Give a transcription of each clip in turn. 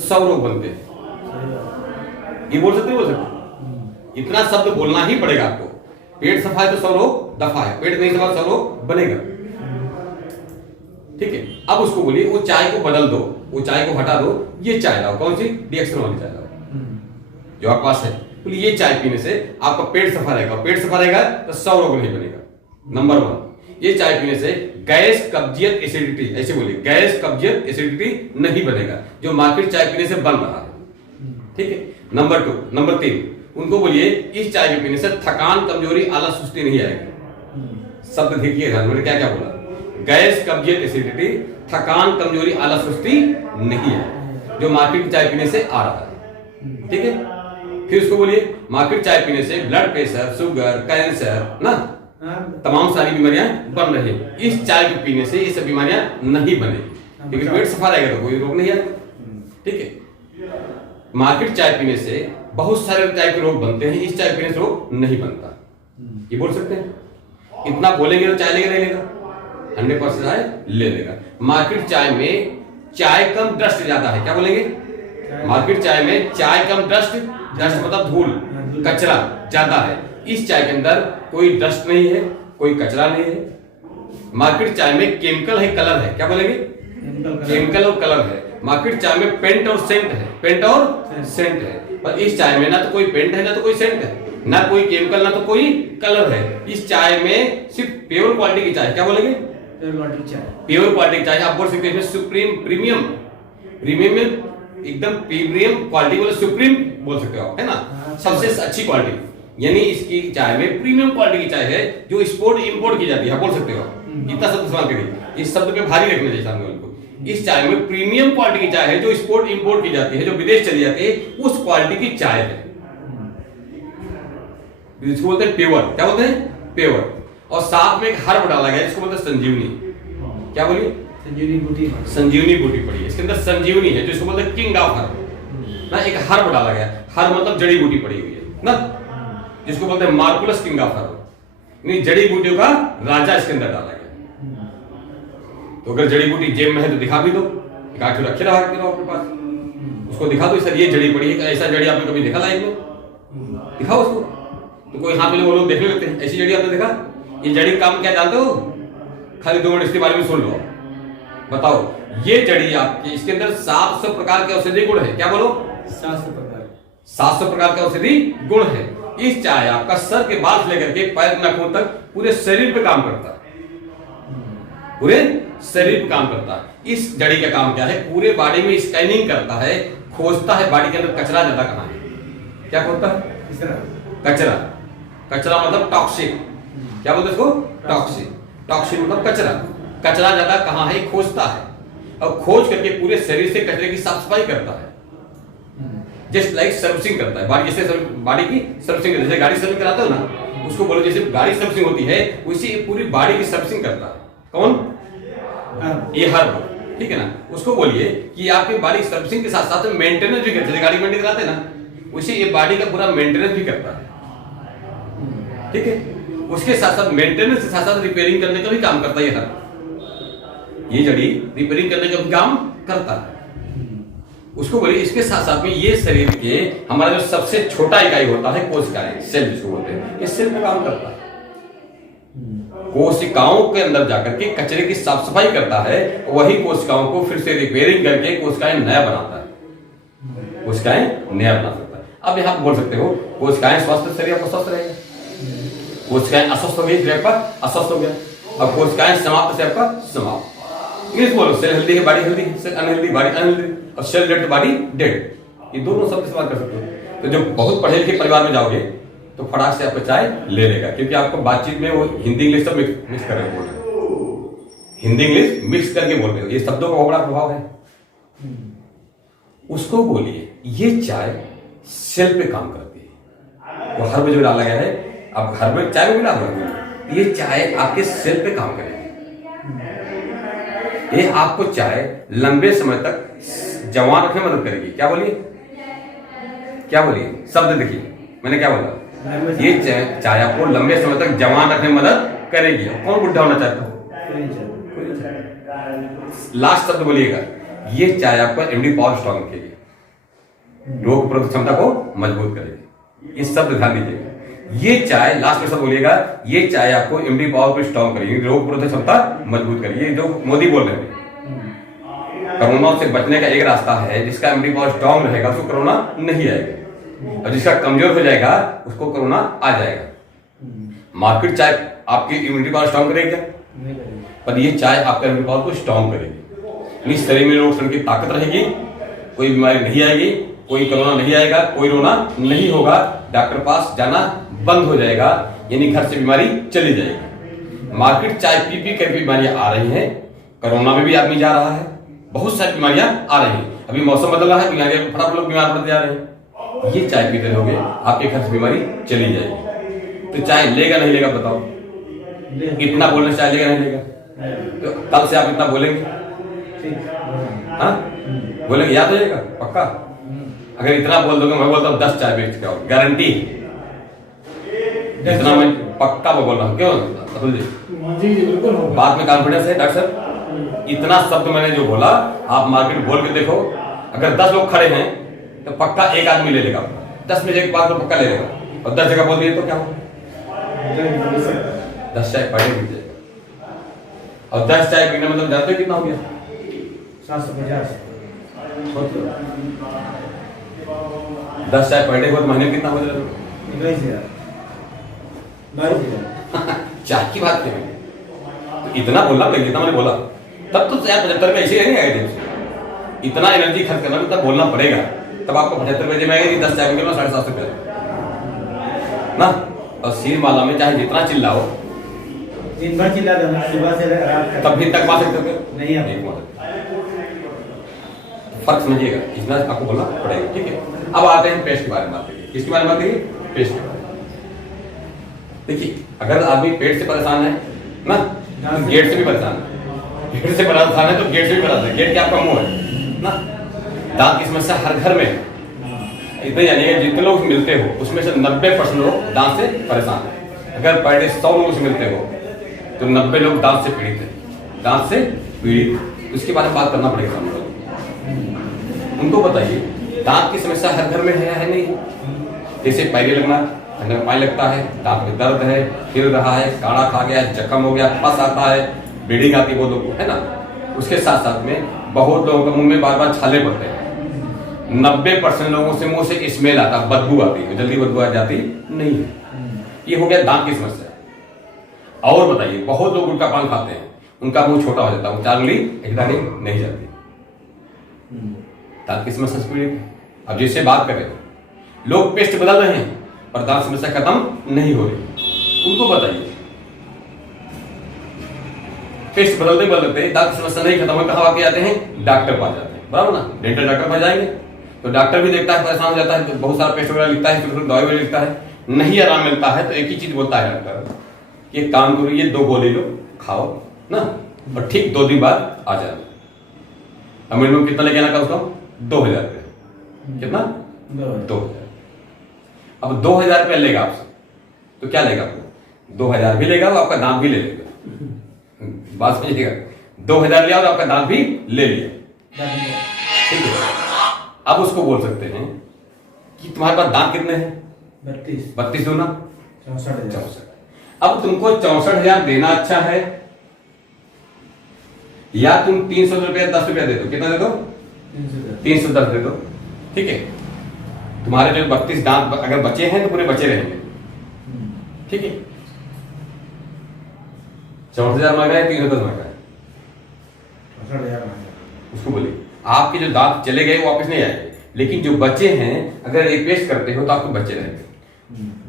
100 रोग बनते हैं। ये बोल सकते हो? इतना शब्द बोलना ही पड़ेगा आपको। पेट सफा है तो 100 रोग दफा है, पेट नहीं सफा 100 रोग बनेगा। ठीक है, अब उसको बोलिए वो चाय को बदल दो, वो चाय को हटा दो, ये चाय लाओ। कौन सी? रिएक्शन वाली चाय लाओ जो आपके पास है। बोलिए ये चाय पीने से आपका पेट सफा रहेगा, पेट सफा रहेगा तो 100 रोग नहीं बनेगा। नंबर 1, ये चाय पीने से गैस कब्जियत एसिडिटी, ऐसे बोलिए गैस कब्जियत एसिडिटी नहीं बनेगा जो मार्केट चाय पीने से बन रहा है। ठीक है। नंबर 2, नंबर 3, उनको बोलिए इस चाय के पीने से थकान, कमजोरी, आलस, सुस्ती नहीं आएगी। शब्द देखिएगा मैंने क्या क्या बोला। गैस कब्जियत एसिडिटी, थकान, कमजोरी, आलस, सुस्ती नहीं है जो मार्केट चाय पीने से आ रहा है। ठीक है। फिर उसको बोलिए मार्केट चाय पीने से ब्लड प्रेशर, शुगर, कैंसर ना तमाम सारी बीमारियां बन रही है। इस चाय को पीने से ये सब बीमारियां नहीं बनेगी क्योंकि पेट सफा रहेगा तो कोई रोग नहीं आएगा। ठीक है। मार्केट चाय पीने से बहुत सारे चाय के रोग बनते हैं, इस चाय पीने से रोग नहीं बनता। ये बोल सकते हैं। इतना बोलेंगे तो चाय लेगा नहीं लेगा? 100% चाय ले लेगा। मार्केट चाय में चाय कम, डस्ट ज्यादा है। क्या बोलेंगे? मार्केट चाय में चाय कम, डस्ट, डस्ट मतलब धूल, कचरा ज्यादा है। इस चाय के अंदर कोई डस्ट नहीं है, कोई कचरा नहीं है। मार्केट चाय में केमिकल है, कलर है। क्या बोलेंगे? केमिकल और कलर है। मार्केट चाय में पेंट और सेंट है, पेंट और सेंट है। पर इस चाय में ना तो कोई पेंट है, ना तो कोई सेंट है, ना कोई केमिकल, ना तो कोई कलर है। इस चाय में सिर्फ प्योर क्वालिटी की चाय। क्या बोलेंगे? प्योर क्वालिटी की चाय। आप बोल सकते हैं सुप्रीम, प्रीमियम, प्रीमियम में एकदम प्रीमियम क्वालिटी बोले, सुप्रीम बोल सकते हो आप, है ना, सबसे अच्छी क्वालिटी। यानी इसकी चाय में प्रीमियम क्वालिटी की चाय है जो एक्सपोर्ट इंपोर्ट की जाती है। बोल सकते हो इतना शब्द इस्तेमाल करिए, इस शब्द पे भारी रखना चाहिए सामने वाले को। इस चाय में प्रीमियम क्वालिटी की चाय है जो एक्सपोर्ट इंपोर्ट की जाती है, जो विदेश चली जाती है, उस क्वालिटी की चाय है। इसको बोलते हैं प्योर। क्या बोलते हैं? प्योर। और साथ में एक हर्ब डाला गया जिसको बोलते हैं संजीवनी। क्या बोलिए? संजीवनी बूटी। संजीवनी बूटी पड़ी है इसके अंदर, संजीवनी है जिसको बोलते हैं किंग ऑफ हर्ब ना। एक हर्ब डाला गया, हर्ब मतलब जड़ी बूटी पड़ी हुई है ना, जिसको बोलते हैं मार्कुलस किंग ऑफ हर्ब, यानी जड़ी बूटियों का राजा इसके अंदर डाला गया। तो अगर जड़ी बूटी जेब में है तो दिखा भी दो, एक आठ रखे रहा आपके पास, उसको दिखा दो सर ये जड़ी पड़ी है। ऐसा जड़ी आपने कभी देखा लाइफ में? दिखाओ उसको। तो कोई हाथ में वो लोग देखने लगते हैं, ऐसी जड़ी आपने देखा? ये जड़ी काम क्या जानते हो? खाली 2 मिनट इसके बारे में सुन लो। बताओ ये जड़ी आपकी, इसके अंदर 700 प्रकार के औषधि गुण है। क्या बोलो? 700 प्रकार के औषधि गुण है। इस चाय आपका सर के बाल से लेकर के पैर नाखून तक पूरे शरीर पे काम करता है, पूरे शरीर पे काम करता है। इस जड़ी का काम क्या है? पूरे बॉडी में स्कैनिंग करता है, खोजता है बॉडी के अंदर कचरा ज्यादा कहां है। क्या खोजता है? कचरा। कचरा मतलब टॉक्सिक। क्या बोलते हैं इसको? टॉक्सिक। टॉक्सिक मतलब कचरा। कचरा ज्यादा कहां है खोजता है और खोज करके पूरे शरीर से कचरे की साफ सफाई करता है। जस्ट लाइक सर्विसिंग करता है बॉडी, जैसे बॉडी की सर्विसिंग, जैसे गाड़ी सर्विसिंग कराते हो ना, उसको बोलो जैसे गाड़ी सर्विसिंग होती है वैसे पूरी बॉडी की सर्विसिंग करता है। कौन? ये हर्ब। ठीक है ना। उसको बोलिए कि आपकी बॉडी सर्विसिंग के साथ साथ मेंटेनेंस भी करता है, गाड़ी मेंटेन कराते हैं ना, वैसे ये बॉडी का पूरा मेंटेनेंस भी करता है। ठीक है। उसके साथ साथ मेंटेनेंस के साथ साथ रिपेयरिंग करने का भी काम करता है ये हर्ब। ये जड़ी रिपेयरिंग करने का भी काम करता है। उसको बोलिए इसके साथ साथ में ये शरीर के हमारा जो सबसे छोटा इकाई होता है कोशिकाएं, सेल जिसको बोलते हैं, ये सेल में काम करता है। कोशिकाओं के अंदर जाकर के कचरे की साफ सफाई करता है, वही कोशिकाओं को फिर से रिपेयरिंग करके कोशिकाएं नया बनाता है, कोशिकाएं नया बना सकता है। अब यहां बोल सकते हो कोशिकाएं स्वस्थ, शरीर आपका स्वस्थ रहेगा। कोशिकाएं अस्वस्थ हो गई, शरीर आपका अस्वस्थ हो गया। अब कोशिकाएं समाप्त से आपका समाप्त। इंग्लिश बोलो, सेल हेल्दी है, body healthy, cell unhealthy, body unhealthy, और सेल डेड, बॉडी डेड। ये दोनों शब्द इस्तेमाल कर सकते हो। तो जब बहुत पढ़े लिखे परिवार में जाओगे तो फटाक से आपको चाय ले लेगा, क्योंकि आपको बातचीत में वो हिंदी इंग्लिश सब मिक्स कर रहे बोल रहे हो, हिंदी इंग्लिश मिक्स करके बोल रहे हो, ये शब्दों का बहुत बड़ा प्रभाव है। उसको बोलिए ये चाय सेल पे काम करती है। वो हर्ब जो डाला गया है, अब हर्ब चाय में भी डाल, ये चाय आपके सेल पे काम करेगी। ये आपको चाय लंबे समय तक जवान रखने में मदद करेगी। क्या बोलिए? क्या बोलिए? शब्द देखिए मैंने क्या बोला। ये चाय आपको लंबे समय तक जवान रखने में मदद करेगी। कौन बुढ़ा होना चाहता हो? लास्ट शब्द बोलिएगा। ये चाय आपको इम्यूनिटी पावर स्ट्रॉन्ग रखेगी। रोग प्रतिरोधक क्षमता को मजबूत करेगी। ये शब्द ध्यान दीजिएगा। ये चाय, लास्ट में सब बोलिएगा, ये चाय आपको इम्यूनिटी पावर को स्ट्रॉन्ग करेगी, रोग प्रतिरोधक क्षमता मजबूत करेगी। ये जो मोदी बोल रहे हैं, कोरोना से बचने का एक रास्ता है, जिसका इम्यूनिटी पावर स्ट्रॉन्ग रहेगा उसको कोरोना नहीं आएगा, और जिसका कमजोर हो जाएगा उसको कोरोना आ जाएगा। मार्केट चाय आपकी इम्यूनिटी पावर स्ट्रॉन्ग करेगी क्या? पर ये चाय आपका इम्यूनिटी पावर को स्ट्रॉन्ग करेगी। शरीर में रोग की ताकत रहेगी, कोई बीमारी नहीं आएगी, कोई कोरोना नहीं आएगा, कोई रोना नहीं होगा, डॉक्टर पास जाना बंद हो जाएगा, यानी घर से बीमारी चली जाएगी। मार्केट चाय पी पी कर बीमारियां आ रही हैं, कोरोना में भी आदमी जा रहा है, बहुत सारी बीमारियां आ रही हैं। अभी मौसम बदल रहा है, बीमारियां फटाफट लोग बीमार पड़ते जा रहे हैं। ये चाय पीते रहोगे, आपके घर से बीमारी चली जाएगी। तो चाय लेगा नहीं लेगा बताओ? इतना बोलने से चाय लेगा नहीं लेगा? तो कल से आप इतना बोलेंगे? हाँ बोलेंगे, याद हो जाएगा पक्का? अगर इतना बोल दोगे, मैं बोलता हूँ 10 चाय बेच के आओ, गारंटी। इतना मैं पक्का मैं बोल रहा हूँ। क्यों अतुल जी? बात में कॉन्फिडेंस है डॉक्टर साहब। इतना शब्द मैंने जो बोला, आप मार्केट बोल के देखो, अगर 10 लोग खड़े हैं तो पक्का एक आदमी ले लेगा, 10 में से एक बात तो पक्का ले लेगा, और 10 जगह बोल दिए तो क्या हो? 10 चाय पड़े पीते, और 10 चाय पीने मतलब जानते हो कितना हो गया? 750। 10 चाय पर डे हो तो महीने में कितना हो जाएगा? 22,000। चाय की बात करें तो इतना बोलना पड़ेगा, जितना मैंने बोला, तब तो चाय 75 में ऐसे नहीं आएगा। इतना एनर्जी खर्च करना तब बोलना पड़ेगा, तब आपको 75 रुपये में आएगी। 10 चाय में 750 रुपये ना। और सिर माला में चाहे जितना चिल्लाओ, दिन भर चिल्ला दो, सुबह से रात तक, तब भी तक मार सकते हो नहीं आप फर्क समझिएगा, इतना आपको बोलना पड़ेगा। ठीक है, अब आते हैं पेस्ट के बारे में बात करिए। किसके बारे में बात करिए? पेस्ट के बारे में। देखिए, अगर आदमी पेट से परेशान है ना, गेट से भी परेशान है। पेट से परेशान है तो गेट से भी परेशान है। गेट क्या आपका मुंह है ना। दांत की समस्या हर घर में, इतने जानिए जितने लोग मिलते हो उसमें से 90% लोग दांत से परेशान है। अगर पर डे 100 लोगों से मिलते हो तो 90 लोग दांत से पीड़ित है, दांत से पीड़ित। उसके बारे में बात करना पड़ेगा हम लोग। उनको बताइए, दांत की समस्या हर घर में है नहीं? जैसे पैरे लगना, ठंडे में पानी लगता है, दांत में दर्द है, हिल रहा है, काढ़ा खा गया, जख्म हो गया, पस आता है, ब्लीडिंग आती है वो लोग को, है ना। उसके साथ साथ में बहुत लोगों के मुंह में बार बार छाले पड़ते हैं। 90% लोगों से मुंह से स्मेल आता, बदबू आती है, जल्दी बदबू आ जाती नहीं है। ये हो गया दांत की समस्या। और बताइए, बहुत लोग गुटखा पान खाते हैं, उनका मुंह छोटा हो जाता है, 4 उंगली एक दाने नहीं जाती, दांत की समस्या से पीड़ित है। अब जिससे बात करें, लोग पेस्ट बदल रहे हैं पर दांत समस्या खत्म नहीं हो रही। उनको बताइए, पेस्ट बदलते दांत की समस्या नहीं खत्म हो, कहाँ आके जाते हैं? डॉक्टर पास जाते हैं, बराबर ना। डेंटल डॉक्टर पास जाएंगे तो डॉक्टर भी देखता है, परेशान हो जाता है, तो बहुत सारा पेस्ट वगैरह लिखता है, फिर दवाई वगैरह लिखता है, नहीं आराम मिलता है तो एक ही चीज बोलता है डॉक्टर, कि काम करो, ये 2 गोली लो, खाओ ना, और ठीक 2 दिन बाद आ जाए। अब मेरे कितना लेके आना उसका? 2000 रुपये। कितना? 2000। अब 2000 रुपये लेगा आपसे तो क्या लेगा आपको? 2000 भी लेगा, वो आपका दांत भी ले लेगा। बात समझिएगा, 2000 लिया और आपका दांत भी ले लिया, ठीक है। अब उसको बोल सकते हैं कि तुम्हारे पास दांत कितने हैं? 32 दूना 64। अब तुमको 64,000 देना अच्छा है, या तुम 300 रुपया 10 रुपया दे दो। कितना दे दो? 310 दे दो, ठीक है। तुम्हारे जो 32 दांत अगर बचे हैं तो पूरे बचे रहेंगे, ठीक है। 64,000 मांगा है, 310 मांगा है, 64,000 उसको बोलिए आपके जो दांत चले गए वो वापस नहीं आएंगे, लेकिन जो बचे हैं अगर रिप्लेस करते हो तो आपको बचे रहेंगे।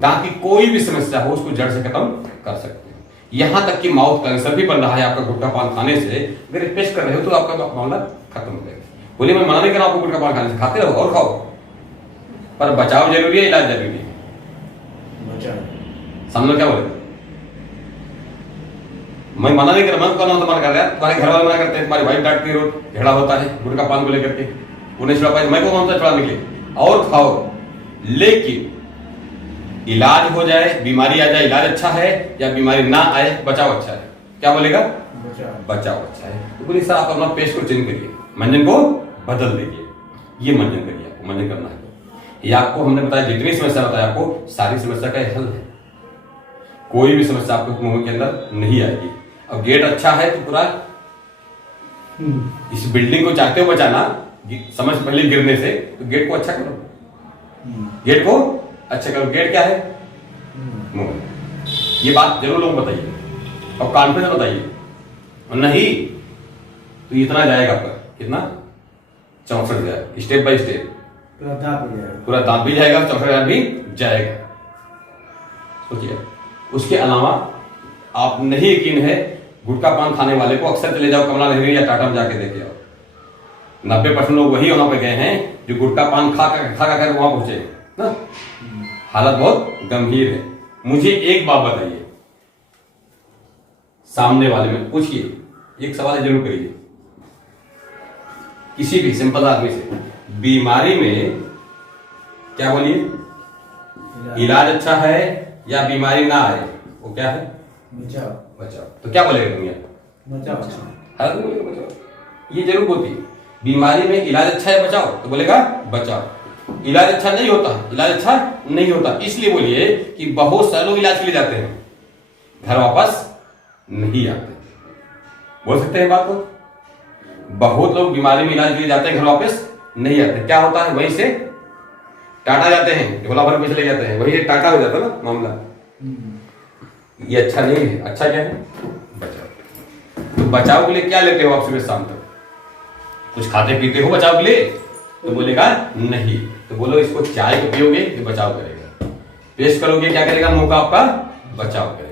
दांत की कोई भी समस्या हो उसको जड़ से खत्म कर सकते हैं। यहां तक कि माउथ कैंसर भी बन रहा है आपका गुटखा पान खाने से, अगर रिप्लेस कर रहे हो तो आपका मामला खत्म हो जाएगा। बोलिए मैं मना नहीं कर रहा हूं आपको गुटखा पान खाने से, खाते रहो और खाओ, पर बचाव जरूरी है, इलाज जरूरी है। सामने क्या बोले? मैं मना नहीं कर, मैं कौन मना कर रहा है? तुम्हारे घर वाले मना करते हैं, तुम्हारी वाइफ डांटती है, रोज झगड़ा होता है गुटखा पान को लेकर के, उन्हें छुड़ा पाए, मैं को कौन सा छुड़ाने के लिए? और खाओ, लेकिन इलाज हो जाए, बीमारी आ जाए, इलाज अच्छा है, या बीमारी ना आए बचाव अच्छा है। क्या बोलेगा? बचाव अच्छा है। तो बोलिए सर आप अपना पेस्ट को चेंज करिए, मंजन को बदल दीजिए, ये मंजन करिए। मंजन करना है। ये आपको हमने बताया, जितनी समस्या बताया आपको, सारी समस्या का हल है। कोई भी समस्या आपको मुंह के अंदर नहीं आएगी। अब गेट अच्छा है तो पूरा इस बिल्डिंग को चाहते हो बचाना, समय से पहले गिरने से, तो गेट को अच्छा करो, गेट को अच्छा करो। गेट क्या है? मुंह। ये बात जरूर लोग बताइए और कॉन्फिडेंस बताइए, और नहीं तो इतना जाएगा पर कितना 64,000 स्टेप बाय स्टेप पूरा दांत भी जाएगा, 64,000 भी जाएगा। सोचिए। उसके अलावा आप नहीं यकीन है, गुटखा पान खाने वाले को अक्सर चले जाओ कमला नेहरू या टाटा में जाके देखे आओ, 90% लोग वही वहां पे गए हैं जो गुटखा पान खा कर वहां पहुंचे ना। हालत बहुत गंभीर है। मुझे एक बात बताइए, सामने वाले में पूछिए, एक सवाल जरूर करिए किसी भी सिंपल आदमी से, बीमारी में क्या बोलिए, इलाज अच्छा है या बीमारी ना आए, वो क्या है? बचाओ। बचाओ। तो क्या बोलेगा दुनिया? बचाओ। हर कोई बोलेगा बचाओ। ये जरूर बोलती है। बीमारी में इलाज अच्छा है बचाओ, तो बोलेगा बचाओ। इलाज अच्छा नहीं होता, इलाज अच्छा नहीं होता, इसलिए बोलिए कि बहुत सारे लोग इलाज के लिए जाते हैं, घर वापस नहीं आते। बोल सकते हैं बात को? बहुत लोग बीमारी में इलाज के लिए जाते हैं, घर वापस नहीं आते। क्या होता है? वहीं से टाटा जाते हैं, झोला भर में चले जाते हैं, वही से टाटा हो जाता है ना मामला। ये अच्छा नहीं है। अच्छा क्या है? बचाव। तो बचाव के लिए क्या लेते हो आप सुबह शाम तक? कुछ खाते पीते हो बचाव के लिए? तो बोलेगा नहीं। तो बोलो इसको चाय को पियोगे तो बचाव करेगा, पेस्ट करोगे क्या करेगा? मुंह का आपका बचाव करेगा।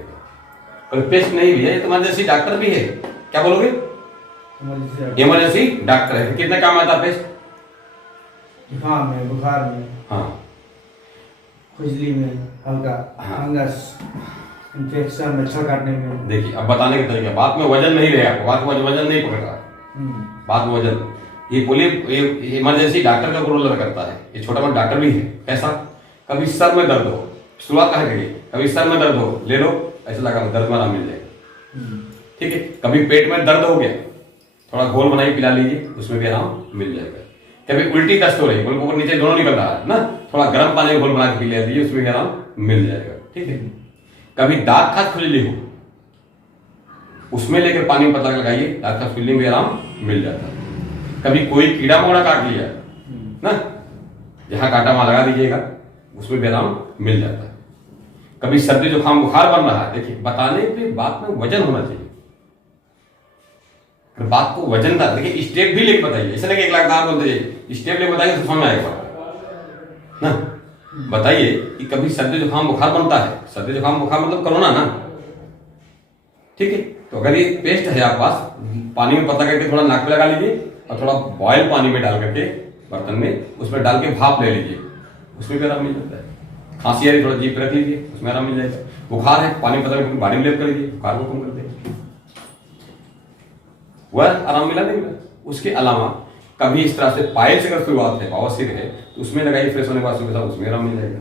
और पेस्ट नहीं भी है तो इमरजेंसी डॉक्टर भी है, क्या बोलोगे? इमरजेंसी डॉक्टर है। कितने काम आता है पेस्ट? जुकाम में, बुखार में, हाँ, खुजली में, हल्का फंगस इन्फेक्शन, मच्छर काटने में। देखिए अब बताने का तरीका, बात में वजन नहीं रहेगा, बात में वजन नहीं पकड़ रहा, बात में वजन। ये बोलिए इमरजेंसी डॉक्टर का रोल अदा करता है। ये छोटा मोटा डॉक्टर भी है। कैसा? कभी सर में दर्द हो, शुरुआत कहाँ करिए, कभी सर में दर्द हो, ले लो, ऐसा लगा दर्द में आराम मिल जाएगा। ठीक है। कभी पेट में दर्द हो गया, थोड़ा घोल बनाई पिला लीजिए, उसमें भी आराम मिल जाएगा। कभी उल्टी दस्त हो रही, ऊपर नीचे दोनों निकल रहा है ना, थोड़ा गर्म पानी में घोल बना के पिला दीजिए, उसमें भी आराम मिल जाएगा। ठीक है। कभी दांत खास खुजली हो, उसमें लेकर पानी में पता लगाइए, दांत खास खुजली में आराम मिल जाता है। कभी कोई कीड़ा मकोड़ा काट लिया ना, जहां काटा वहां लगा दीजिएगा, उसमें भी आराम मिल जाता है। कभी सर्दी जुकाम बुखार बन रहा है, देखिए बताने के बात में वजन होना चाहिए, बात को वजनदार। देखिए स्टेप भी लेके बताइए, ऐसा नहीं कि 1 लाख दार बोलते जाइए, स्टेप लेके बताइए तो समझ में आएगा ना। बताइए कि कभी सर्दी जुकाम बुखार बनता है, सर्दी जुकाम बुखार मतलब कोरोना ना। ठीक है। तो अगर ये पेस्ट है आप पास, पानी में पता करके थोड़ा नाक पे लगा लीजिए और थोड़ा बॉयल पानी में डाल करके बर्तन में, उसमें डाल के भाप ले लीजिए, उसमें भी आराम मिल जाता है। खांसी आ रही, थोड़ा जीभ पे रख लीजिए, उसमें आराम मिल जाएगा। बुखार है, पानी में पता करके बॉडी में लेप कर लीजिए, बुखार को कम कर देगा, वह आराम मिला नहीं मिला। उसके अलावा कभी इस तरह से पायल से अगर शुरुआत है, बवासीर है, तो उसमें लगाइए, फ्रेश होने के बाद सुबह उसमें आराम मिल जाएगा।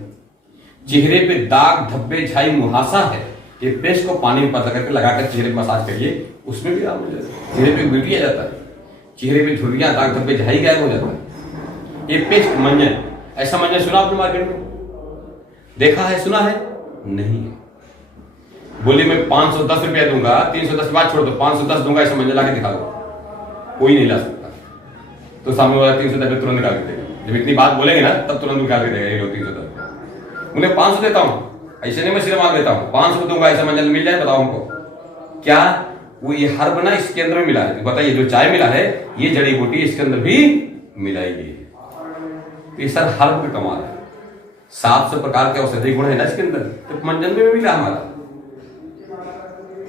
चेहरे पे दाग धब्बे झाई मुहासा है, ये पेस्ट को पानी में पता करके लगाकर चेहरे पर मसाज करिए, उसमें भी आराम मिल जाएगा। चेहरे पे ब्यूटी आ जाता है, चेहरे पे झुर्रियां दाग धब्बे झाई गायब हो जाता है। ये पेस्ट मंजन, ऐसा मंजन सुना आपने मार्केट में? देखा है, सुना है? नहीं है। बोलिए मैं 510 रुपया दूंगा, 310 की बात छोड़ दो, 510 दूंगा, ऐसा मंजन लाके दिखा दो, कोई नहीं ला सकता। तो सामने वाला 310 तुरंत निकाल के देगा। जब इतनी बात बोलेंगे ना तब तुरंत निकाल के देगा, ये लो 310। मुझे 500 देता हूं, ऐसे नहीं मैं सीधे मांग देता हूं, 500 दूंगा, ऐसा मंजन मिल जाए, बताओ हमको क्या? वो ये हर्ब ना इसके अंदर मिला है। बताइए जो चाय मिला है, ये जड़ी बूटी इसके अंदर भी मिलाई गई है। तो ये सर हर्ब का कमाल है। 700 प्रकार के औषधि गुण है ना इसके अंदर, तो मंजन में भी मिला हमारा।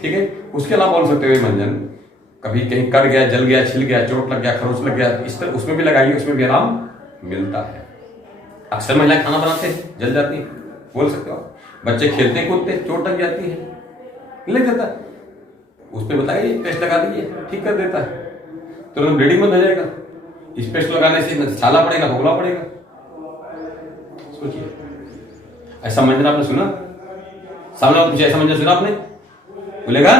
ठीक है। उसके अलावा बोल सकते हुए मंजन कभी कहीं कट गया, जल गया, छिल गया, चोट लग गया, खरोच लग गया, इस तरह उसमें भी लगाइए, उसमें भी आराम मिलता है। अक्सर महिलाएं खाना बनाते हैं, जल जाती है, बोल सकते हो। बच्चे खेलते कूदते, चोट लग जाती है, लग जाता है, उस पर बताइए पेस्ट लगा दीजिए, ठीक कर देता है, तुरंत ब्लीडिंग बंद हो जाएगा। इस पेस्ट लगाने से छाला पड़ेगा, भोगला पड़ेगा। सोचिए, ऐसा मंजन आपने सुना? सामने पूछे ऐसा मंजन सुना आपने? बोलेगा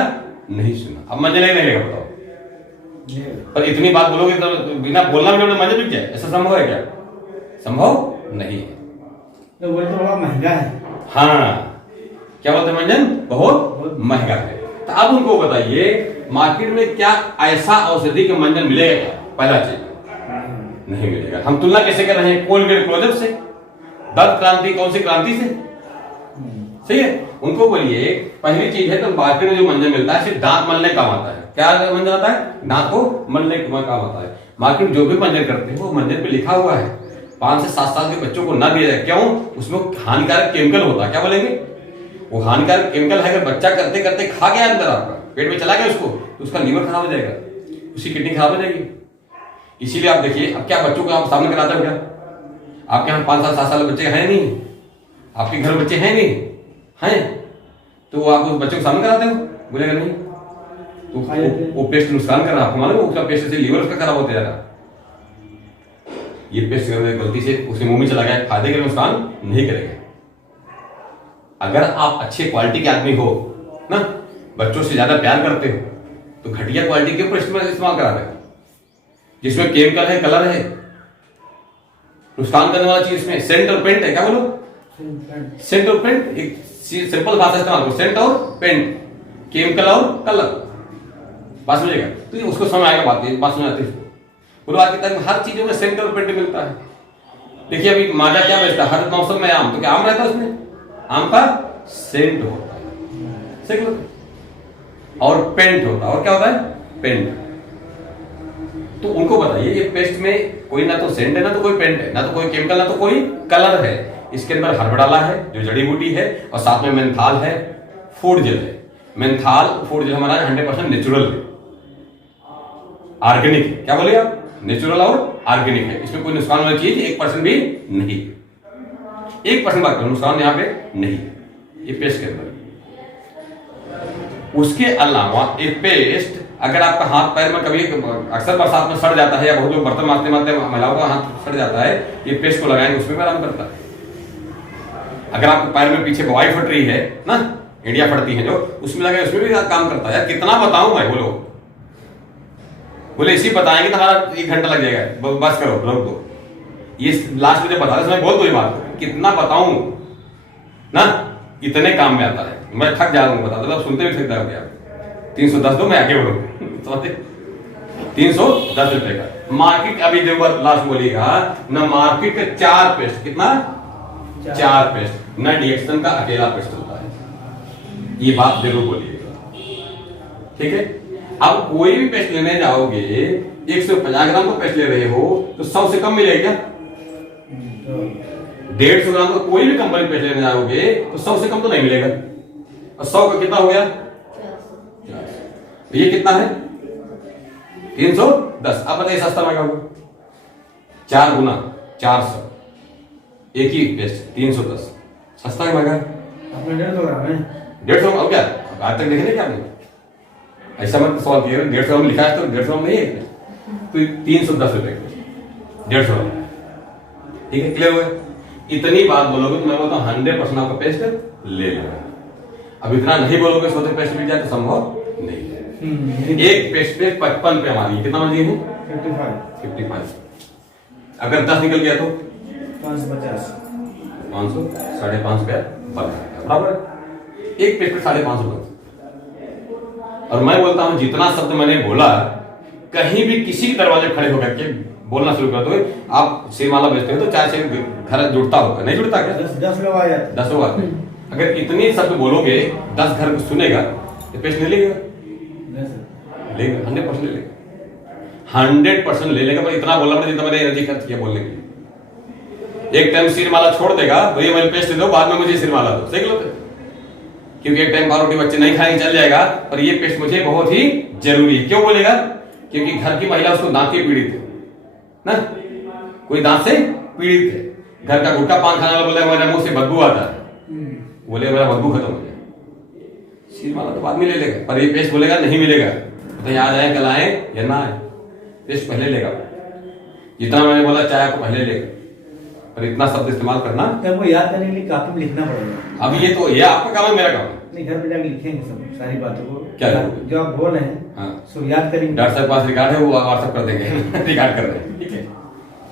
नहीं सुना। अब मंजन नहीं रहेगा, बताओ। पर इतनी बात बोलोगे तो बिना बोलना भी मंजन बिक जाए, ऐसा संभव है क्या? संभव नहीं है। तो वो तो बड़ा महंगा है। हाँ, क्या बोलते हैं, मंजन बहुत महंगा है। तो अब उनको बताइए मार्केट में क्या ऐसा औषधि के मंजन मिलेगा क्या? पहला चीज नहीं मिलेगा। हम तुलना कैसे कर रहे हैं? कोलगेट क्लोजअप से, दंत क्रांति कौन सी क्रांति से, सही है। उनको बोलिए पहली चीज है तो मार्केट में जो मंजन मिलता है सिर्फ दांत मलने काम आता है। क्या मंजन आता है? दांत को मलने का काम आता है। मार्केट में जो भी मंजन करते हैं वो मंजन पे लिखा हुआ है 5 से 7 साल के बच्चों को ना दिया जाए। क्यों? उसमें हानिकारक केमिकल होता है। क्या बोलेंगे? वो हानिकारक केमिकल है। अगर बच्चा करते करते खा गया अंदर, आपका पेट में चला गया उसको, तो उसका लीवर खराब हो जाएगा, उसकी किडनी खराब हो जाएगी। इसीलिए आप देखिए, अब क्या बच्चों को आप सामने कराते हो? क्या आपके यहाँ 5 साल 7 साल बच्चे हैं नहीं? आपके घर बच्चे हैं नहीं हैं? तो आप उस बच्चे को सामने कराते हो? बोलेगा नहीं। तो वो पेस्ट नुकसान कर रहा है, आपको मालूम है? उसका पेस्ट से लीवर उसका खराब होता जा रहा है। ये पेस्ट गलती से उसके मुंह में चला गया, फायदे के नुकसान नहीं करेगा। अगर आप अच्छे क्वालिटी के आदमी हो ना, बच्चों से ज्यादा प्यार करते हो, तो घटिया क्वालिटी के पेस्ट इस्तेमाल करा रहे, जिसमें केमिकल है, कलर है, नुकसान करने वाला चीज इसमें सेंट और पेंट है। क्या बोलो? सेंट और पेंट। एक सिंपल भाषा इस्तेमाल करो, सेंट और पेंट, केमिकल और कलर। बात समझेगा? तो ये उसको समझ आएगा, बात समझ आती है। बोलो आज की तारीख में हर चीजों में सेंट और पेंट मिलता है। देखिए अभी माजा क्या बेचता है? हर मौसम में आम, तो क्या आम रहता है उसमें? आम का सेंट होता है, सही लो। और पेंट होता है, और क्या होता है? पेंट। तो उनको बताइए ये पेस्ट में कोई ना तो सेंट है, ना तो कोई पेंट है, ना तो कोई केमिकल, ना तो कोई कलर है। इसके अंदर हर्बा डाला है जो जड़ी बूटी है, और साथ में मेंथाल है, फूड जेल है। मेंथाल फूड जेल हमारा 100% नेचुरल है, ऑर्गेनिक है। क्या बोले आप? नेचुरल और ऑर्गेनिक है। इसमें कोई नुकसान वाली चीज 1% भी नहीं, 1% बात करो, नुकसान यहाँ पे नहीं ये पेस्ट के अंदर। उसके अलावा एक पेस्ट, अगर आपका हाथ पैर में कभी अक्सर बरसात में सड़ जाता है, या बहुत लोग बर्तन मारते मारते महिलाओं का हाथ सड़ जाता है, ये पेस्ट को लगाएंगे उसमें भी आराम करता है। अगर आपके पैर में पीछे बवाई फट रही है ना, इंडिया फटती है जो, उसमें लगाए, उसमें भी काम करता है। यार कितना बताऊं मैं? बोले इसी बताएंगे तो हमारा 1 घंटा लग जाएगा। बस करो, रोक दो। ये लास्ट में जब बताते समय बोल दो ये बात, कितना बताऊं ना, इतने काम में आता है। मैं थक जा रहा हूँ बता दो, अब सुनते भी थक जाओगे आप। 310 दो, मैं आगे बढ़ू। समझते? 310 रुपए का मार्केट। अभी जो लास्ट बोलिएगा ना, मार्केट का 4 पेस्ट, कितना? 4 पेस्ट ना, डीएक्सन का अकेला पेस्ट होता है। ये बात जरूर बोलिएगा, ठीक है। अब कोई भी पेस्ट लेने जाओगे, 150 ग्राम का पेस्ट ले रहे हो तो 100 से कम मिलेगा। 150 ग्राम का कोई भी कंपनी पेस्ट लेने जाओगे तो 100 से कम तो नहीं मिलेगा। और 100 का कितना हो गया? 400। ये कितना है? 310। अब बताइए सस्ता महंगा होगा? 4 गुना 400, एक ही पेस्ट 310। सस्ता है महंगा? आपने 150 ग्राम है, 150। अब क्या आज तक देखे क्या आपने? ऐसा मत सवाल किया, 150 ग्राम लिखा है तो 150 ग्राम नहीं है, तो 310 रुपए 150 ग्राम, ठीक है। क्लियर हुआ? इतनी बात बोलोगे तो मैं बोलता हूँ 100% आपका पेस्ट ले लेगा। अब इतना नहीं बोलोगे, सोचे पेस्ट मिल जाए तो संभव नहीं है। एक पेस्ट पे 55 रुपए हमारी, कितना मर्जी है? 55। अगर 10 निकल गया तो 550, 500, 550 रुपया बराबर। एक पेस्ट पे 550। और मैं बोलता हूं जितना शब्द मैंने बोला, कहीं भी किसी दरवाजे खड़े होकर के बोलना शुरू कर दो। आप सिरमाला बेचते हो तो 4 से घर जुड़ता होगा, नहीं जुड़ता क्या? 10 लोग आ जाते, 10 लोग आते। अगर इतनी शब्द बोलोगे 10 घर सुनेगा तो पेस्ट नहीं लेगा? लेगा, 100% ले लेगा, 100% ले लेगा। पर इतना बोलना पड़ेगा जितना मैंने एनर्जी खर्च किया बोलने के। एक टाइम सिरमाला छोड़ देगा, भैया मैंने पेस्ट दो, बाद में मुझे सिरमाला दो, सही लो। क्योंकि एक टाइम पाव रोटी बच्चे नहीं खाएंगे चल जाएगा, पर ये पेस्ट मुझे बहुत ही जरूरी है। क्यों बोलेगा? क्योंकि घर की महिला उसको दांत की पीड़ित है ना, कोई दांत से पीड़ित है। घर का गुटखा पान खाने वाला बोले मेरे मुंह से बदबू आता है, बोले मेरा बदबू खत्म हो जाए, सिरमाला तो बाद में ले लेगा। पर ये पेस्ट बोलेगा नहीं मिलेगा, तो आज आए कल आए या ना आए, पेस्ट पहले लेगा। जितना मैंने बोला चाहे आपको पहले लेगा, पर इतना शब्द इस्तेमाल करना वो याद करने के लिए काफी लिखना पड़ेगा। अब ये तो ये आपका काम है, मेरा काम है। नहीं, घर पे जाके लिखेंगे सब सारी बातों को, क्या जो आप बोल रहे हैं। हाँ, सो याद करेंगे। डॉक्टर साहब के पास रिकॉर्ड है, वो व्हाट्सएप कर देंगे। रिकॉर्ड कर रहे हैं, ठीक है।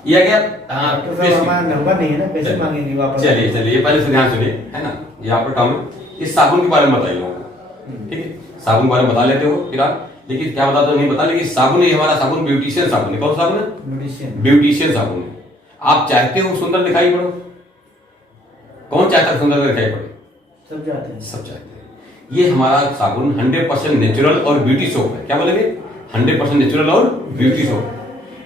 ये आ गया डॉक्टर फेस साहब क्रीम। हमारा नंबर नहीं है ना, कैसे चलिए। मांगेंगे वापस? चलिए चलिए पहले से ध्यान सुनिए, है ना, ये आपका काम है। इस साबुन के बारे में बताइए लोगों को, ठीक है, साबुन के बारे में बता लेते हो फिर आप, लेकिन क्या बता दो नहीं बता, लेकिन साबुन है हमारा, साबुन ब्यूटिशियन साबुन है। कौन सा साबुन है? मेडिसिन। ब्यूटिशियन साबुन है। आप चाहते हो सुंदर दिखाई पड़ो? कौन चाहता है सुंदर दिखाई पड़े? सब जाते हैं। सब चाहते हैं। ये हमारा साबुन 100% नेचुरल और ब्यूटी सोप है। क्या बोलेंगे? 100% नेचुरल और ब्यूटी सोप।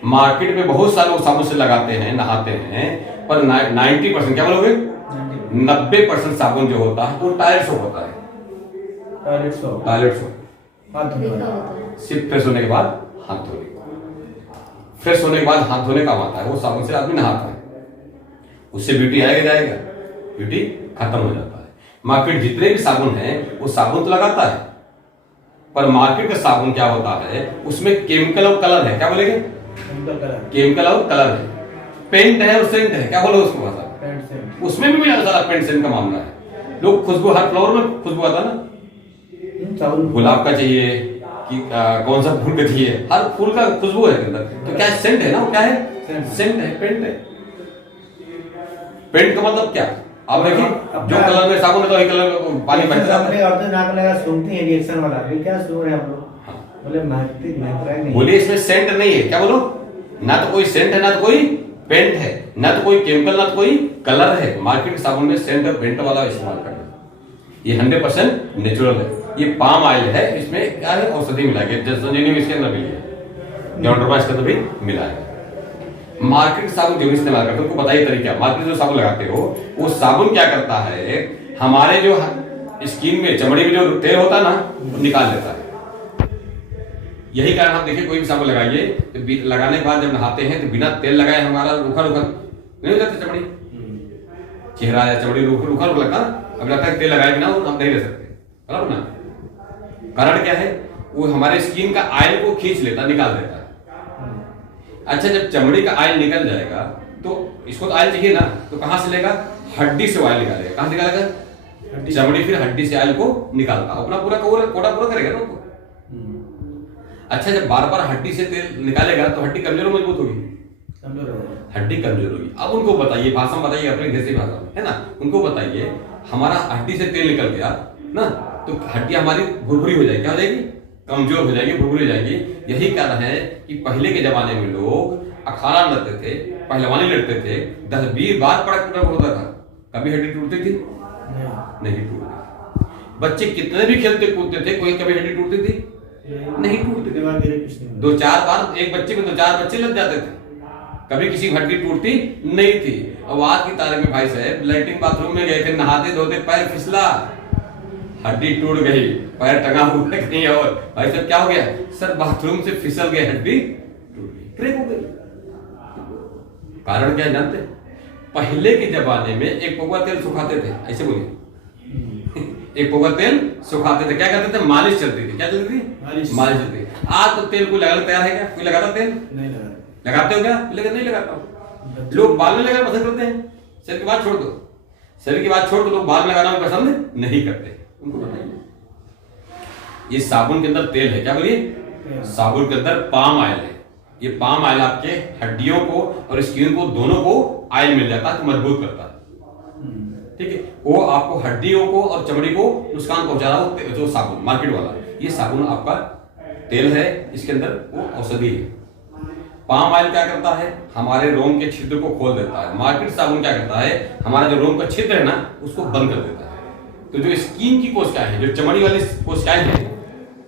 मार्केट में बहुत सारे लोग साबुन से लगाते हैं, नहाते हैं, पर 90% क्या बोलोगे? 90% साबुन जो होता है वो टॉयलेट सोप होता है। Toilet soap. टॉयलेट सोप हाथ धोने वाला। सिर्फ फ्रेश होने के बाद हाथ धोने, फ्रेश होने के बाद हाथ धोने काम आता है, वो साबुन से आदमी नहाता है, उससे ब्यूटी आएगा जाएगा, ब्यूटी खत्म हो जाता है। मार्केट जितने भी साबुन है वो साबुन तो लगाता है, पर मार्केट का साबुन क्या होता है, उसमें केमिकल और कलर है। क्या बोलेंगे? केमिकल और कलर है। पेंट है और सेंट है। क्या बोलो उसको भाषा? उसमें भी मिला सारा पेंट सेंट का मामला है। लोग खुशबू, हर फ्लावर में खुशबू आता है ना, गुलाब का चाहिए कि कौन सा फूल का चाहिए, हर फूल का खुशबू है अंदर, तो क्या सेंट है ना, वो क्या है? सेंट है, पेंट है। पेंट का मतलब क्या? आप देखिए जो कलर में साबुन है तो वही कलर में पानी बहता है। अपने औरतें नाक लगा सूंघती हैं रिएक्शन वाला, अभी क्या सूंघ रहे हैं आप लोग? बोले महकती महक रहा है नहीं। बोलिए इसमें सेंट नहीं है। क्या बोलो? ना तो कोई सेंट है, ना तो कोई पेंट है, ना तो कोई केमिकल, ना तो कोई कलर है। मार्केट के साबुन में सेंट और पेंट वाला इस्तेमाल करना, ये 100% नेचुरल है। ये पाम ऑयल है, इसमें क्या है? औषधि मिला है, संजीवनी इसके अंदर मिली है, ग्राउंडर इसके अंदर भी मिला है। मार्केट साबुन जो भी इस्तेमाल करते हो उनको बताइए तरीका। मार्केट जो साबुन लगाते हो वो साबुन क्या करता है, हमारे जो स्किन में, चमड़ी में जो तेल होता है ना, वो निकाल देता है। यही कारण आप देखिए कोई भी साबुन लगाइए तो लगाने के बाद जब नहाते हैं तो बिना तेल लगाए हमारा रूखा रूखा नहीं हो जाता चमड़ी, चेहरा या चमड़ी रूखा रूखा लगता। अब लगता है तेल लगाए बिना हम नहीं रह सकते, बराबर ना? कारण क्या है? वो हमारे स्किन का ऑयल को खींच लेता, निकाल देता है। अच्छा, जब चमड़ी का ऑयल निकल जाएगा तो इसको तो ऑयल चाहिए ना, तो कहां से लेगा? हड्डी से ऑयल निकालेगा। कहां से निकालेगा? चमड़ी फिर हड्डी से ऑयल को निकालता, अपना पूरा कोटा पूरा करेगा ना उसको। अच्छा, जब बार बार हड्डी से तेल निकालेगा तो हड्डी कमजोर मजबूत होगी, हड्डी कमजोर होगी। अब उनको बताइए, भाषा में बताइए, अपने देसी भाषा में, है ना, उनको बताइए हमारा हड्डी से तेल निकल गया ना, तो हड्डी हमारी भुरभुरी हो जाएगी। क्या हो जाएगी? कमजोर हो जाएगी, भुरभुरी हो जाएगी। यही कारण है कि पहले के जमाने में लोग अखाड़ा लड़ते थे, पहलवानी लड़ते थे, 10-20 बार पड़क होता था, कभी हड्डी टूटती थी? नहीं टूटती। बच्चे कितने भी खेलते कूदते थे, कोई कभी हड्डी टूटती थी? नहीं टूटती। 2-4 बार एक बच्चे में 2-4 बच्चे लग जाते थे, कभी किसी की हड्डी टूटती नहीं थी। और आज की तारीख में भाई साहब लैट्रिन बाथरूम में गए थे, नहाते धोते पैर फिसला, हड्डी टूट गई, पैर टंगा हुआ कहीं और, भाई साहब क्या हो गया? सर बाथरूम से फिसल गए, हड्डी टूट गई, क्रैक हो गई। कारण क्या जानते? पहले के जमाने में एक पौवा तेल सुखाते थे, ऐसे बोलिए एक पौवा तेल सुखाते थे, क्या करते थे? मालिश चलती थी। क्या चलती थी? मालिश चलती थी। आज तो तेल कोई लगाने तैयार है क्या? कोई लगाता तेल? नहीं लगा। लगाते हो क्या? लेकिन नहीं लगाता हूं। लोग बाल में लगाना पसंद करते हैं, शरीर की बात छोड़ दो, शरीर की बात छोड़ दो, लोग बाल में लगाना पसंद नहीं करते। उनको बताइए ये साबुन के अंदर तेल है। क्या बोलिए? साबुन के अंदर पाम ऑयल है। ये पाम ऑयल आपके हड्डियों को और स्किन को दोनों को ऑयल मिल जाता है, तो मजबूत करता है, ठीक है। वो आपको हड्डियों को और चमड़ी को नुकसान पहुंचा रहा है जो साबुन मार्केट वाला, ये साबुन आपका तेल है, इसके अंदर वो औषधि है। पाम ऑयल क्या करता है? हमारे रोम के छिद्र को खोल देता है। मार्केट साबुन क्या करता है? हमारा जो रोम का छिद्र है ना, उसको बंद कर देता है। तो जो स्किन की कोशिकाएं हैं, जो चमड़ी वाली कोशिकाएं हैं,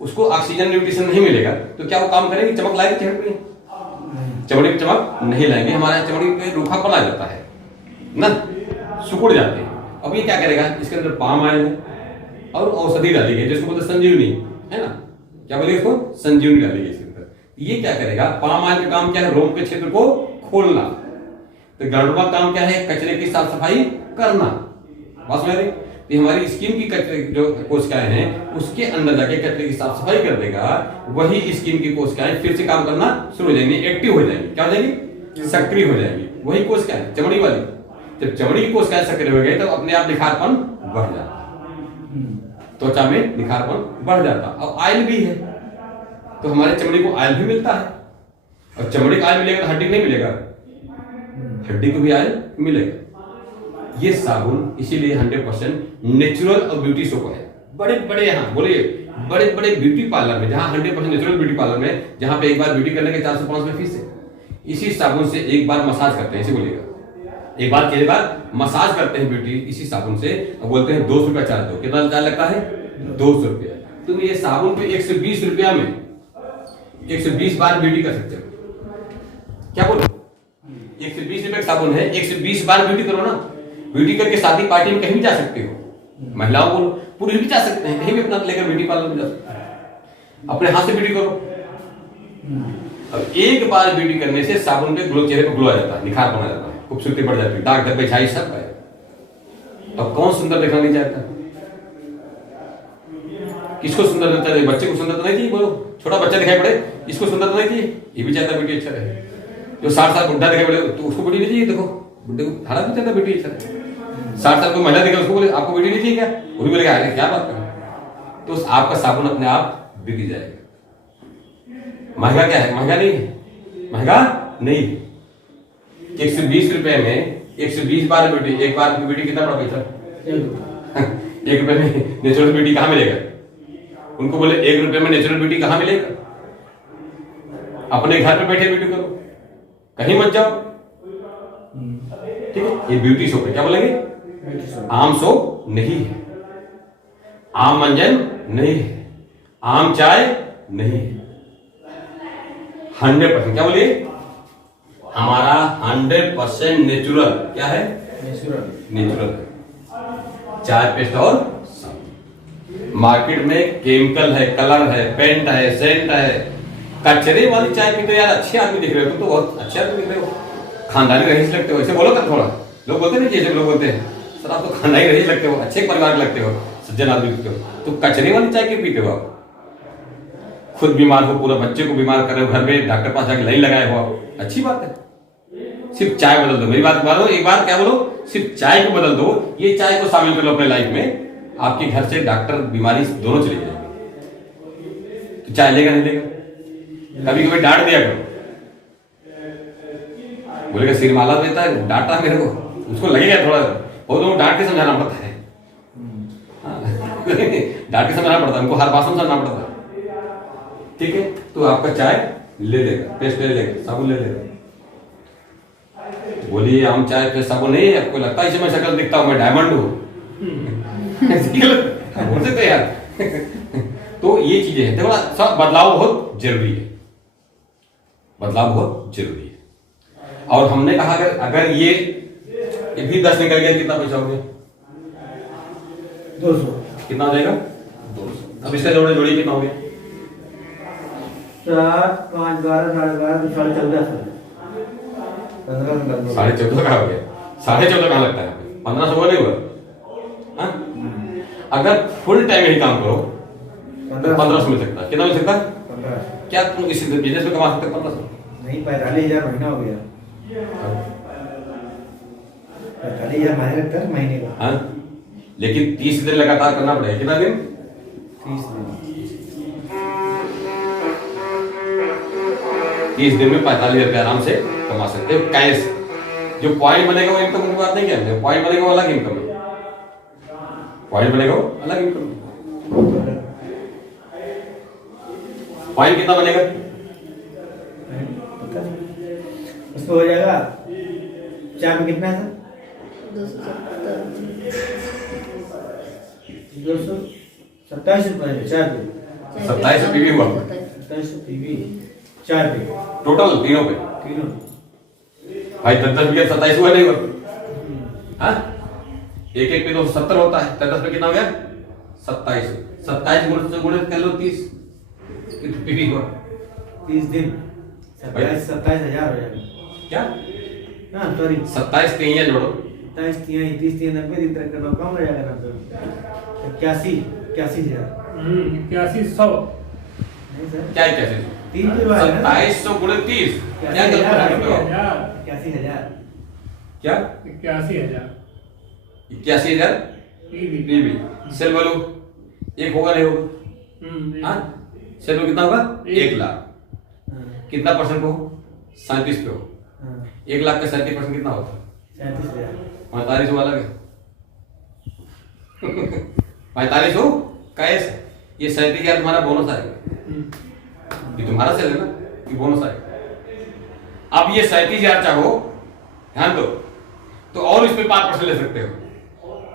उसको ऑक्सीजन न्यूट्रिशन नहीं मिलेगा, तो क्या वो काम करेगी? चमक लाएगी चमड़ी पे? चमड़ी पे चमक नहीं लाएंगे, हमारे चमड़ी पे रूखापन आ जाता है ना, सिकुड़ जाते हैं। अब ये क्या करेगा? इसके अंदर पाम ऑयल है और औषधि डाली गई जिसको बोलते संजीवनी, है ना, क्या बोलिए इसको? संजीवनी डाली गई इसके अंदर। ये क्या करेगा? पाम ऑयल का काम क्या है? रोम के क्षेत्र को खोलना। तो गरुड़वा काम क्या है? कचरे की साफ सफाई करना। बात समझ रहे? तो हमारी स्किन की कचरे जो कोशिकाएं हैं उसके अंदर जाके कचरे की साफ सफाई कर देगा, वही स्किन की कोशिकाएं फिर से काम करना शुरू हो जाएंगी, एक्टिव हो जाएंगी। क्या हो जाएगी? सक्रिय हो जाएंगी। वही कोशिकाएं चमड़ी वाली, जब चमड़ी की कोशिकाएं सक्रिय हो गई तो अपने आप निखारपन बढ़ जाता, त्वचा में निखारपन बढ़ जाता। अब ऑयल भी है तो हमारे चमड़ी को ऑयल भी मिलता है, और चमड़ी का ऑयल मिलेगा तो हड्डी नहीं मिलेगा, हड्डी को भी ऑयल मिलेगा। ये साबुन इसीलिए 100% नेचुरल और ब्यूटी सोप है। बड़े बड़े यहाँ बोलिए बड़े बड़े ब्यूटी पार्लर में जहाँ 100% नेचुरल ब्यूटी पार्लर में जहाँ पे एक बार ब्यूटी करने के 400-500 फीस है, इसी साबुन से एक बार मसाज करते हैं, इसे बोलिएगा एक बार मसाज करते हैं ब्यूटी इसी साबुन से, और बोलते हैं 200 रुपया चार्ज दो। कितना चार्ज लगता है? 200 रुपया। तुम ये साबुन पे 120 रुपया में 120 बार ब्यूटी कर सकते हो। क्या बोलो? 120 रुपए का साबुन है, 120 बार ब्यूटी करो ना। ब्यूटी करके शादी पार्टी में कहीं भी जा सकते हो। महिलाओं को पुरुष भी जा सकते हैं, कहीं भी अपना लेकर ब्यूटी पार्लर में जा सकते हैं, अपने हाथ से ब्यूटी करो। अब एक बार ब्यूटी करने से साबुन पे ग्लो, चेहरे पे ग्लो आ जाता है, निखार बना जाता है, खूबसूरती बढ़ जाती है, दाग धब्बे छाई सब है। अब कौन सुंदर देखना नहीं चाहता? किसको सुंदर लगता है? बच्चे को सुंदर तो नहीं चाहिए, बोलो छोटा बच्चा दिखाई पड़े इसको सुंदर तो नहीं चाहिए, ये भी चाहता ब्यूटी अच्छा रहे। जो 60 साल बुढ़ा दिखाई पड़े तो उसको ब्यूटी नहीं चाहिए, देखो बुढ़े को हरा भी चाहता ब्यूटी अच्छा रहे। 60 साल को महिला दिखे उसको बोले आपको ब्यूटी नहीं चाहिए क्या, वो भी बोलेगा अरे क्या बात कर। तो आपका साबुन अपने आप बिक जाएगा। महंगा क्या है? महंगा नहीं है, महंगा नहीं है। 120 रुपए में 120 बार ब्यूटी, एक बार की ब्यूटी कितना पड़ा पैसा? 1 रुपए में नेचुरल ब्यूटी कहाँ मिलेगा? उनको बोले 1 रुपए में नेचुरल ब्यूटी कहाँ मिलेगा? अपने घर पे बैठे ब्यूटी करो, कहीं मत जाओ। ठीक है, ये ब्यूटी सोप है। क्या बोलेंगे? आम सोप नहीं है, आम मंजन नहीं है, आम चाय नहीं है। 100% क्या बोलिए? हमारा 100% नेचुरल। क्या है? नेचुरल चाय पेस्ट और मार्केट में केमिकल है, कलर है, पेंट है, सेंट है। कचरे वाली चाय पीते यार अच्छे आदमी दिख रहे हो, तुम तो बहुत अच्छे आदमी दिख रहे हो, खानदानी रईस लगते हो। ऐसे बोलो कर थोड़ा, लोग बोलते नहीं, जैसे लोग बोलते हैं सर आप तो खानदानी रईस लगते हो, अच्छे परिवार के लगते हो, सज्जन आदमी लगते हो, तो कचरे वाली चाय क्यों पीते हो आप? खुद बीमार हो, पूरा बच्चे को बीमार कर रहे हो, घर में डॉक्टर पास जाके लाइन लगाए हो आप, अच्छी बात है। सिर्फ चाय बदल दो, मेरी बात मानो, एक बार क्या बोलो, सिर्फ चाय को बदल दो, ये चाय को शामिल कर लो अपने लाइफ में, आपके घर से डॉक्टर बीमारी दोनों चली जाएगी। तो चाय लेगा नहीं लेगा? कभी कभी डांट दिया करो, बोलेगा सिरमाला देता है, डांटा मेरे को, उसको लगेगा थोड़ा बहुत, लोग डांट के समझाना पड़ता है, डांट के समझाना पड़ता है, उनको हर भाषा में समझाना पड़ता है। ठीक है, तो आपका चाय ले लेगा, पेस्ट ले लेगा, साबुन ले लेगा। बोलिए आम चाय पेस्ट साबुन नहीं है, आपको लगता है इसे मैं शक्ल दिखता हूं, मैं डायमंड हूं? बोल सकते यार। तो ये चीजें हैं, देखो सब बदलाव बहुत जरूरी है, बदलाव बहुत जरूरी है। और हमने कहा अगर ये भी 10 निकल गया कितना पैसा हो गया? 200। कितना हो जाएगा? 200। अब इसका जोड़िए कितना हो गया? 4, 5, 12, 12.5, 14.5, 15 14.5 का हो गया। 14.5 कहाँ लगता है? 1500 हुआ नहीं हुआ? अगर फुल टाइम यही काम करो तो 1500 मिल सकता है। कितना मिल सकता है? 15। क्या तुम इस बिजनेस में कमा सकते 1500? नहीं, 45,000 महीना हो गया। 45,000 महीने लगता है महीने का। हाँ, लेकिन 30 दिन लगातार करना पड़ेगा। कितना दिन? 30 दिन। 30 दिन में 45,000 रुपया आराम से कमा सकते हो कैश। जो पॉइंट बनेगा वो इनकम की बात नहीं है, पॉइंट बनेगा वो अलग इनकम है, पॉइंट बनेगा वो अलग इनकम। पॉइंट कितना बनेगा? उसको हो जाएगा चार में कितना है सर? 227 रुपए, 4 पे 27 पीवी हुआ, 27 पीवी 4 पे टोटल तीनों पे भाई 10 रुपया 27 हुआ नहीं हुआ? हाँ, एक पे तो 70 होता है, 10 पे कितना हो गया? 27। 27 गुणे कर लो 30, पीवी हुआ 30 दिन 27,000 हो जाएगा। क्या? हाँ सॉरी, 27 तीन जोड़ो, 27 30 90 दिन तक करना कम हो जाएगा ना सर। 81,000 81,100 नहीं सर, क्या 81? 2700 गुणे 30, क्या गलत कर रहे हो? 81,000 क्या? 81,000 81,000 पीवी। सेल बोलो एक होगा नहीं होगा? हाँ, सेल कितना होगा? 1 लाख। कितना परसेंट को? 37 पे हो, हाँ, 1 लाख का 37% कितना होता है? 37,000। 45 वाला है 45 हो कैश, ये 37,000 तुम्हारा बोनस आएगा, ये तुम्हारा सेल है ना, ये बोनस आएगा। अब ये 37,000 चाहो, ध्यान दो, तो और इसमें 5% ले सकते हो।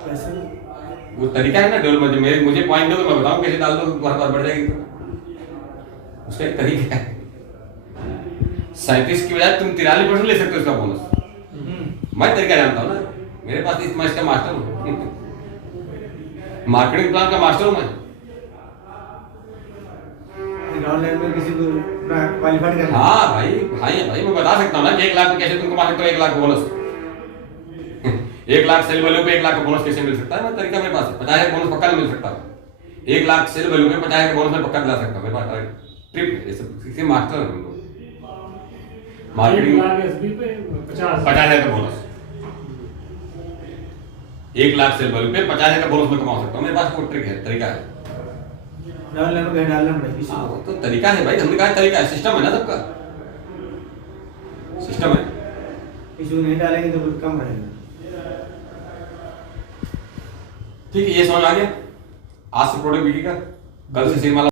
कैसे? वो तरीका है ना डेवलपमेंट, मुझे पॉइंट दो तो मैं बताऊं कैसे डाल दो, तुम्हारे पास बढ़ जाएगी। उसका एक तरीका है, 37 की बजाय तुम 43% ले सकते हो इसका बोनस। मैं तरीका जानता हूँ ना, मेरे पास मैं इसका मास्टर हूँ, मार्केटिंग प्लान का मास्टर हूँ मैं। ऑनलाइन में किसी को क्वालिफाइड करना। हाँ भाई मैं बता सकता हूँ ना कि 1 लाख में कैसे तुम कमा सकते हो 1 lakh bonus. 1 lakh sale value पे 1 लाख का बोनस कैसे मिल सकता है, मैं तरीका मेरे पास है। 50,000 बोनस पक्का मिल सकता है, 1 लाख सेल वैल्यू पे 50,000 बोनस में पक्का दिला सकता हूँ, मेरे पास ट्रिप ये सब किसी मास्टर है हम लोग। 1 मार्केटिंग लाख एसबी पे 50। 50,000 का बोनस, 1 लाख सेल वैल्यू पे 50,000 का बोनस में कमा सकता हूँ, मेरे पास वो ट्रिक है, तरीका है। ऑनलाइन में कहीं डालना पड़ेगा किसी हाँ, को। वो तो तरीका है भाई, हमने कहा तरीका है, सिस्टम है ना सबका, सिस्टम है। किसी को नहीं डालेंगे तो कुछ कम रहेगा। ठीक है, ये समझ आ गया। आज से प्रोडक्ट बिकेगा, कल से सेल वाला